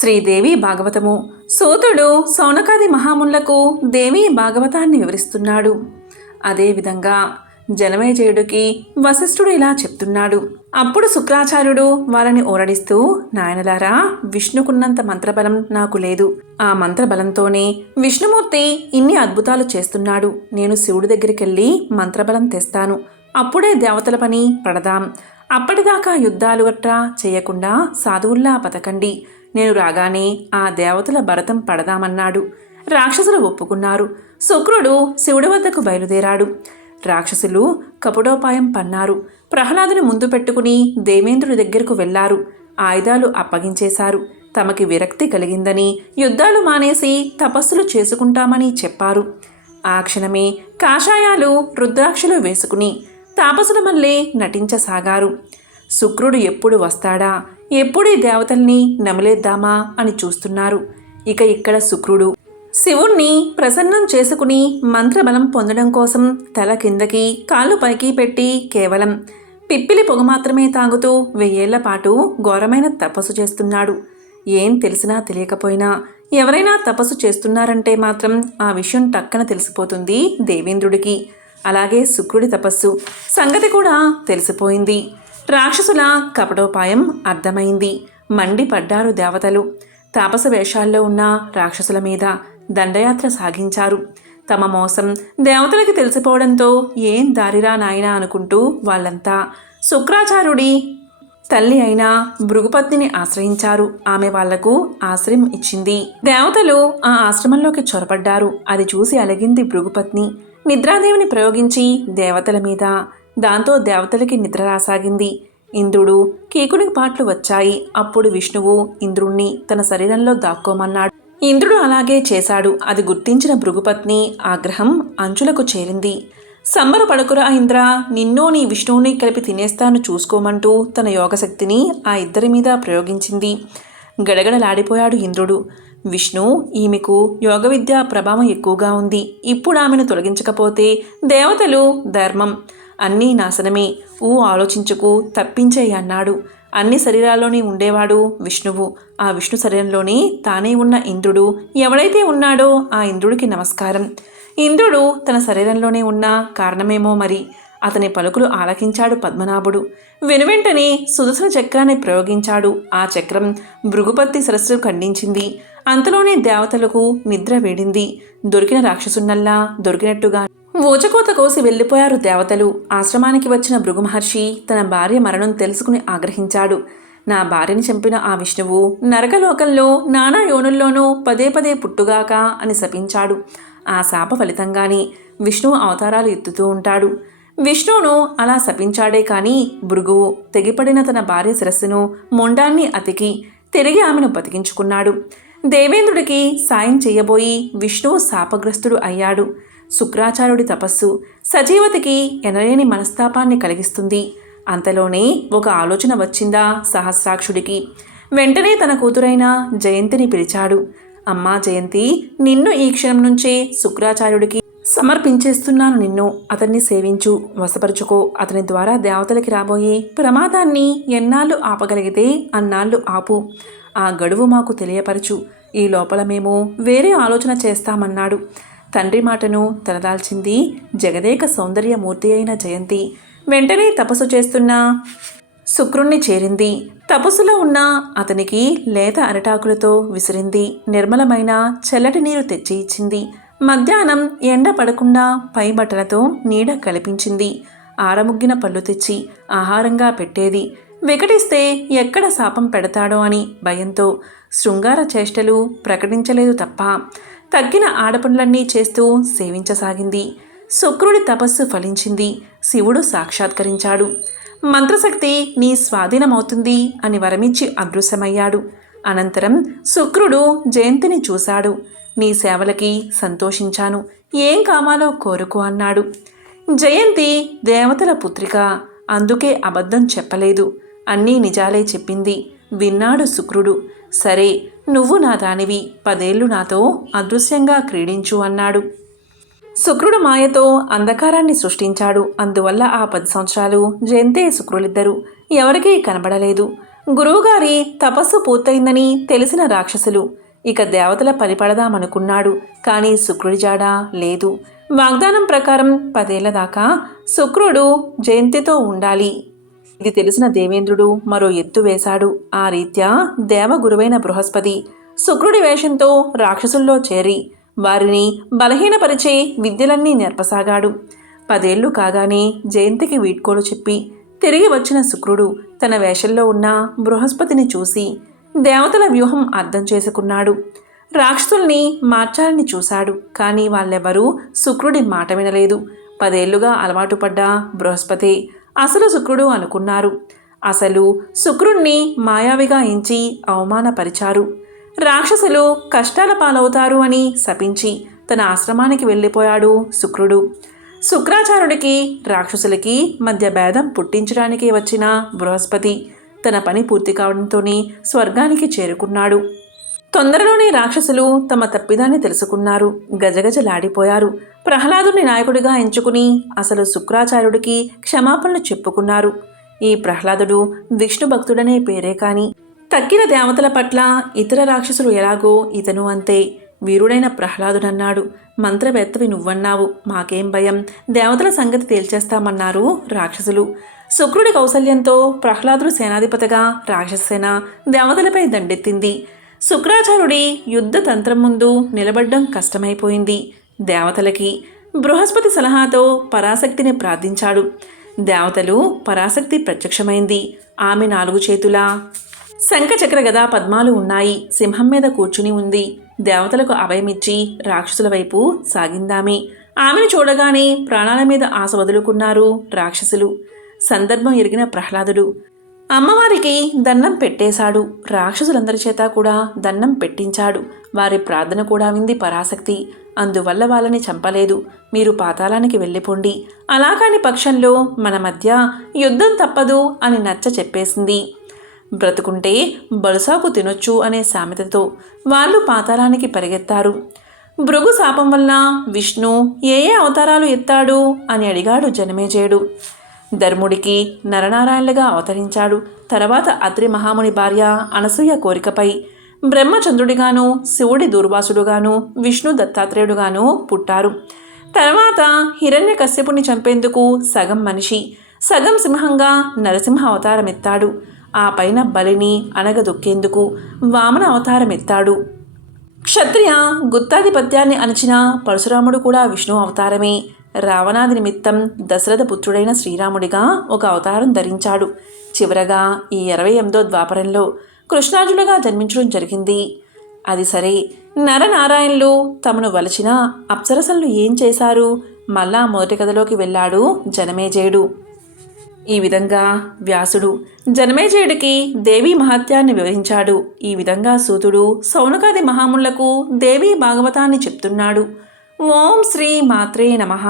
శ్రీదేవి భాగవతము. సూతుడు సౌనకాది మహామునులకు దేవి భాగవతాన్ని వివరిస్తున్నాడు. అదేవిధంగా జనమేజయుడికి వశిష్ఠుడు ఇలా చెప్తున్నాడు. అప్పుడు శుక్రాచార్యుడు వాళ్ళని ఓరడిస్తూ, నాయనలారా, విష్ణుకున్నంత మంత్రబలం నాకు లేదు. ఆ మంత్రబలంతోనే విష్ణుమూర్తి ఇన్ని అద్భుతాలు చేస్తున్నాడు. నేను శివుడి దగ్గరికెళ్ళి మంత్రబలం తెస్తాను. అప్పుడే దేవతల పని పడదాం. అప్పటిదాకా యుద్ధాలు గట్రా చేయకుండా సాధువుల్లా బతకండి. నేను రాగానే ఆ దేవతల భరతం పడదామన్నాడు. రాక్షసులు ఒప్పుకున్నారు. శుక్రుడు శివుడి వద్దకు బయలుదేరాడు. రాక్షసులు కపటోపాయం పన్నారు. ప్రహ్లాదుని ముందు పెట్టుకుని దేవేంద్రుడి దగ్గరకు వెళ్లారు. ఆయుధాలు అప్పగించేశారు. తమకి విరక్తి కలిగిందని, యుద్ధాలు మానేసి తపస్సులు చేసుకుంటామని చెప్పారు. ఆ క్షణమే కాషాయాలు రుద్రాక్షలు వేసుకుని తాపసుల మల్లే నటించసాగారు. శుక్రుడు ఎప్పుడు వస్తాడా, ఎప్పుడీ దేవతల్ని నమిలేద్దామా అని చూస్తున్నారు. ఇక్కడ శుక్రుడు శివుణ్ణి ప్రసన్నం చేసుకుని మంత్రబలం పొందడం కోసం తల కిందకి కాళ్ళు పైకి పెట్టి కేవలం పిప్పిలి పొగ మాత్రమే తాగుతూ 1000 ఏళ్ల పాటు ఘోరమైన తపస్సు చేస్తున్నాడు. ఏం తెలిసినా తెలియకపోయినా ఎవరైనా తపస్సు చేస్తున్నారంటే మాత్రం ఆ విషయం టక్కన తెలిసిపోతుంది దేవేంద్రుడికి. అలాగే శుక్రుడి తపస్సు సంగతి కూడా తెలిసిపోయింది. రాక్షసుల కపటోపాయం అర్థమైంది. మండిపడ్డారు దేవతలు. తాపస వేషాల్లో ఉన్న రాక్షసుల మీద దండయాత్ర సాగించారు. తమ మోసం దేవతలకి తెలిసిపోవడంతో ఏం దారిరా నాయనా అనుకుంటూ వాళ్ళంతా శుక్రాచార్యుడి తల్లి అయిన భృగుపత్నిని ఆశ్రయించారు. ఆమె వాళ్లకు ఆశ్రయం ఇచ్చింది. దేవతలు ఆ ఆశ్రమంలోకి చొరబడ్డారు. అది చూసి అలిగింది భృగుపత్ని. నిద్రాదేవిని ప్రయోగించి దేవతల మీద. దాంతో దేవతలకి నిద్ర రాసాగింది. ఇంద్రుడు కీకునికి పాట్లు వచ్చాయి. అప్పుడు విష్ణువు ఇంద్రుణ్ణి తన శరీరంలో దాక్కోమన్నాడు. ఇంద్రుడు అలాగే చేశాడు. అది గుర్తించిన భృగుపత్ని ఆగ్రహం అంచులకు చేరింది. సంబరపడకురా ఇంద్ర, నిన్ను నీ విష్ణువుని కలిపి తినేస్తాను చూసుకోమంటూ తన యోగశక్తిని ఆ ఇద్దరి మీద ప్రయోగించింది. గడగడలాడిపోయాడు ఇంద్రుడు. విష్ణు, ఈమెకు యోగ విద్య ప్రభావం ఎక్కువగా ఉంది. ఇప్పుడు ఆమెను తొలగించకపోతే దేవతలు ధర్మం అన్నీ నాశనమే. ఆలోచించుకు తప్పించేయి అన్నాడు. అన్ని శరీరాల్లోనే ఉండేవాడు విష్ణువు. ఆ విష్ణు శరీరంలోనే తానే ఉన్న ఇంద్రుడు ఎవడైతే ఉన్నాడో ఆ ఇంద్రుడికి నమస్కారం. ఇంద్రుడు తన శరీరంలోనే ఉన్న కారణమేమో మరి అతని పలుకులు ఆలకించాడు పద్మనాభుడు. వెనువెంటనే సుదర్శన చక్రాన్ని ప్రయోగించాడు. ఆ చక్రం భృగుపత్తి శిరస్సు ఖండించింది. అంతలోనే దేవతలకు నిద్ర వేడింది. దొరికిన రాక్షసున్నల్లా దొరికినట్టుగా ఊచకోత కోసి వెళ్ళిపోయారు దేవతలు. ఆశ్రమానికి వచ్చిన భృగు మహర్షి తన భార్య మరణం తెలుసుకుని ఆగ్రహించాడు. నా భార్యని చంపిన ఆ విష్ణువు నరకలోకంలో నానా యోనుల్లోనూ పదే పదే పుట్టుగాక అని శపించాడు. ఆ శాప ఫలితంగానే విష్ణువు అవతారాలు ఎత్తుతూ ఉంటాడు. విష్ణువును అలా శపించాడే కానీ భృగువు తెగిపడిన తన భార్య శిరస్సును మొండాన్ని అతికి తిరిగి ఆమెను బతికించుకున్నాడు. దేవేంద్రుడికి సాయం చేయబోయి విష్ణువు శాపగ్రస్తుడు అయ్యాడు. శుక్రాచార్యుడి తపస్సు సజీవతికి ఎనలేని మనస్తాపాన్ని కలిగిస్తుంది. అంతలోనే ఒక ఆలోచన వచ్చిందా సహస్రాక్షుడికి. వెంటనే తన కూతురైన జయంతిని పిలిచాడు. అమ్మా జయంతి, నిన్ను ఈ క్షణం నుంచే శుక్రాచార్యుడికి సమర్పించేస్తున్నాను. నిన్ను అతన్ని సేవించు, వశపరుచుకో. అతని ద్వారా దేవతలకి రాబోయే ప్రమాదాన్ని ఎన్నాళ్ళు ఆపగలిగితే అన్నాళ్ళు ఆపు. ఆ గడువు మాకు తెలియపరచు. ఈ లోపల మేము వేరే ఆలోచన చేస్తామన్నాడు. తండ్రి మాటను తలదాల్చింది జగదేక సౌందర్యమూర్తి అయిన జయంతి. వెంటనే తపస్సు చేస్తున్న శుక్రుణ్ణి చేరింది. తపస్సులో ఉన్న అతనికి లేత అరటాకులతో విసిరింది. నిర్మలమైన చల్లటి నీరు తెచ్చి ఇచ్చింది. మధ్యాహ్నం ఎండ పడకుండా పై బట్టలతో నీడ కల్పించింది. ఆరముగ్గిన పళ్ళు తెచ్చి ఆహారంగా పెట్టేది. వికటిస్తే ఎక్కడ శాపం పెడతాడో అని భయంతో శృంగార చేష్టలు ప్రకటించలేదు తప్ప తగ్గిన ఆడపనులన్నీ చేస్తూ సేవించసాగింది. శుక్రుడి తపస్సు ఫలించింది. శివుడు సాక్షాత్కరించాడు. మంత్రశక్తి నీ స్వాధీనమవుతుంది అని వరమిచ్చి అదృశ్యమయ్యాడు. అనంతరం శుక్రుడు జయంతిని చూశాడు. నీ సేవలకి సంతోషించాను, ఏం కావాలో కోరుకో అన్నాడు. జయంతి దేవతల పుత్రిక, అందుకే అబద్ధం చెప్పలేదు, అన్నీ నిజాలే చెప్పింది. విన్నాడు శుక్రుడు. సరే, నువ్వు నా దానివి, 10 ఏళ్ళు నాతో అదృశ్యంగా క్రీడించు అన్నాడు. శుక్రుడు మాయతో అంధకారాన్ని సృష్టించాడు. అందువల్ల ఆ 10 సంవత్సరాలు జయంతే శుక్రులిద్దరూ ఎవరికీ కనబడలేదు. గురువుగారి తపస్సు పూర్తయిందని తెలిసిన రాక్షసులు ఇక దేవతల పనిపడదామనుకున్నాడు. కానీ శుక్రుడి జాడ లేదు. వాగ్దానం ప్రకారం 10 ఏళ్ల దాకా శుక్రుడు జయంతితో ఉండాలి. ఇది తెలిసిన దేవేంద్రుడు మరో ఎత్తు వేశాడు. ఆ రీత్యా దేవగురువైన బృహస్పతి శుక్రుడి వేషంతో రాక్షసుల్లో చేరి వారిని బలహీనపరిచే విద్యలన్నీ నేర్పసాగాడు. 10 ఏళ్లు కాగానే జయంతికి వీడ్కోలు చెప్పి తిరిగి వచ్చిన శుక్రుడు తన వేషంలో ఉన్న బృహస్పతిని చూసి దేవతల వ్యూహం అర్థం చేసుకున్నాడు. రాక్షసుల్ని మార్చాలని చూశాడు. కానీ వాళ్ళెవరూ శుక్రుడి మాట వినలేదు. 10 ఏళ్లుగా అలవాటు పడ్డ బృహస్పతి అసలు శుక్రుడు అనుకున్నారు. అసలు శుక్రుణ్ణి మాయావిగా ఎంచి అవమానపరిచారు. రాక్షసులు కష్టాల పాలవుతారు అని శపించి తన ఆశ్రమానికి వెళ్ళిపోయాడు శుక్రుడు. శుక్రాచార్యుడికి రాక్షసులకి మధ్య భేదం పుట్టించడానికి వచ్చిన బృహస్పతి తన పని పూర్తి కావడంతోనే స్వర్గానికి చేరుకున్నాడు. తొందరలోనే రాక్షసులు తమ తప్పిదాన్ని తెలుసుకున్నారు. గజగజలాడిపోయారు. ప్రహ్లాదుని నాయకుడిగా ఎంచుకుని అసలు శుక్రాచార్యుడికి క్షమాపణలు చెప్పుకున్నారు. ఈ ప్రహ్లాదుడు విష్ణు భక్తుడనే పేరే కాని తక్కిన దేవతల పట్ల ఇతర రాక్షసులు ఎలాగో ఇతను అంతే. వీరుడైన ప్రహ్లాదుడన్నాడు, మంత్రవేత్తవి నువ్వన్నావు, మాకేం భయం, దేవతల సంగతి తేల్చేస్తామన్నారు రాక్షసులు. శుక్రుడి కౌశల్యంతో ప్రహ్లాదుడు సేనాధిపతిగా రాక్షససేన దేవతలపై దండెత్తింది. శుక్రాచార్యుడి యుద్ధ తంత్రం ముందు నిలబడ్డం కష్టమైపోయింది దేవతలకి. బృహస్పతి సలహాతో పరాశక్తిని ప్రార్థించాడు. దేవతలు పరాశక్తి ప్రత్యక్షమైంది. ఆమె 4 చేతుల శంఖచక్ర గదా పద్మాలు ఉన్నాయి. సింహం మీద కూర్చుని ఉంది. దేవతలకు అభయమిచ్చి రాక్షసుల వైపు సాగిందామె. ఆమెను చూడగానే ప్రాణాల మీద ఆశ వదులుకున్నారు రాక్షసులు. సందర్భం ఎరిగిన ప్రహ్లాదుడు అమ్మవారికి దండం పెట్టేశాడు. రాక్షసులందరి చేత కూడా దండం పెట్టించాడు. వారి ప్రార్థన కూడా వింది పరాశక్తి. అందువల్ల వాళ్ళని చంపలేదు. మీరు పాతాళానికి వెళ్ళిపోండి, అలా కాని పక్షంలో మన మధ్య యుద్ధం తప్పదు అని నచ్చ చెప్పేసింది. బ్రతుకుంటే బలుసాకు తినొచ్చు అనే సామెతతో వాళ్ళు పాతాళానికి పరిగెత్తారు. భృగు శాపం వల్ల విష్ణు ఏ అవతారాలు ఎత్తాడు అని అడిగాడు జనమేజయుడు. ధర్ముడికి నరనారాయణులుగా అవతరించాడు. తర్వాత అత్రి మహాముని భార్య అనసూయ కోరికపై బ్రహ్మచంద్రుడిగాను, శివుడి దూర్వాసుడుగాను, విష్ణు దత్తాత్రేయుడుగాను పుట్టారు. తర్వాత హిరణ్యకశ్యపుని చంపేందుకు సగం మనిషి, సగం సింహంగా నరసింహ అవతారమెత్తాడు. ఆ పైన బలిని అనగదొక్కేందుకు వామన అవతారమెత్తాడు. క్షత్రియ గుత్తాధిపత్యాన్ని అణచిన పరశురాముడు కూడా విష్ణు అవతారమే. రావణాది నిమిత్తం దశరథ పుత్రుడైన శ్రీరాముడిగా ఒక అవతారం ధరించాడు. చివరగా ఈ 28వ ద్వాపరంలో కృష్ణార్జునులుగా జన్మించడం జరిగింది. అది సరే, నరనారాయణులు తమను వలచిన అప్సరసలను ఏం చేశారు? మళ్ళా మొదటి కథలోకి వెళ్ళాడు జనమేజయుడు. ఈ విధంగా వ్యాసుడు జనమేజయుడికి దేవీ మహత్యాన్ని వివరించాడు. ఈ విధంగా సూతుడు సౌనకాది మహామునులకు దేవీ భాగవతాన్ని చెప్తున్నాడు. ఓం శ్రీ మాత్రే నమః.